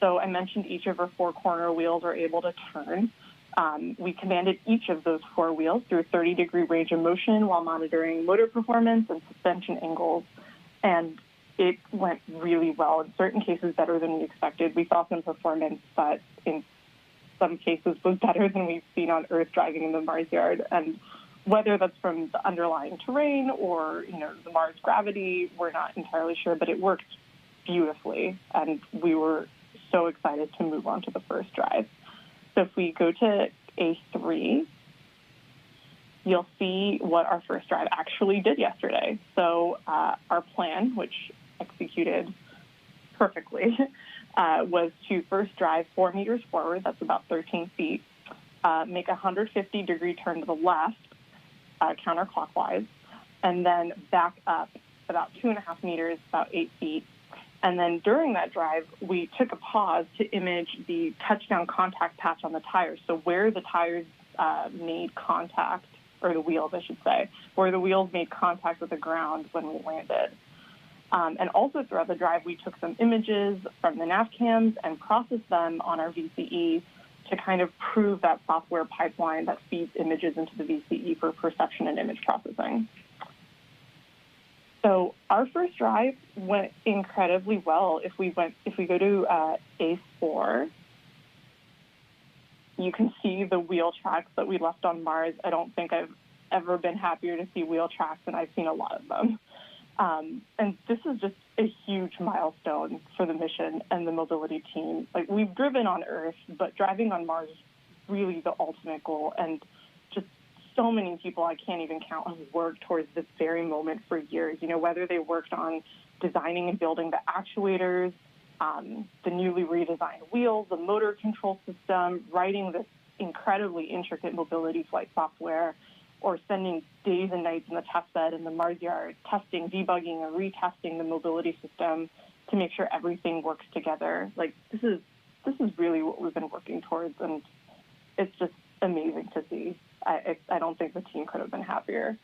So I mentioned each of our four corner wheels are able to turn. We commanded each of those four wheels through a 30-degree range of motion while monitoring motor performance and suspension angles. And it went really well, in certain cases better than we expected. We saw some performance that in some cases was better than we've seen on Earth driving in the Mars yard. And whether that's from the underlying terrain or, the Mars gravity, we're not entirely sure, but it worked beautifully. And we were so excited to move on to the first drive. So if we go to A3, you'll see what our first drive actually did yesterday. So our plan, which executed perfectly, was to first drive 4 meters forward, that's about 13 feet, make a 150-degree turn to the left, counterclockwise, and then back up about 2.5 meters, about 8 feet. And then during that drive, we took a pause to image the touchdown contact patch on the tires, so where the tires made contact, or the wheels, I should say, where the wheels made contact with the ground when we landed. And also throughout the drive, we took some images from the nav cams and processed them on our VCE to kind of prove that software pipeline that feeds images into the VCE for perception and image processing. So our first drive went incredibly well. If we go to A4, you can see the wheel tracks that we left on Mars. I don't think I've ever been happier to see wheel tracks, and I've seen a lot of them. And this is just a huge milestone for the mission and the mobility team. Like, we've driven on Earth, but driving on Mars is really the ultimate goal. And just so many people I can't even count have worked towards this very moment for years. Whether they worked on designing and building the actuators, the newly redesigned wheels, the motor control system, writing this incredibly intricate mobility flight software, or spending days and nights in the test bed in the Mars yard, testing, debugging, and retesting the mobility system to make sure everything works together. Like, this is really what we've been working towards, and it's just amazing to see. I don't think the team could have been happier.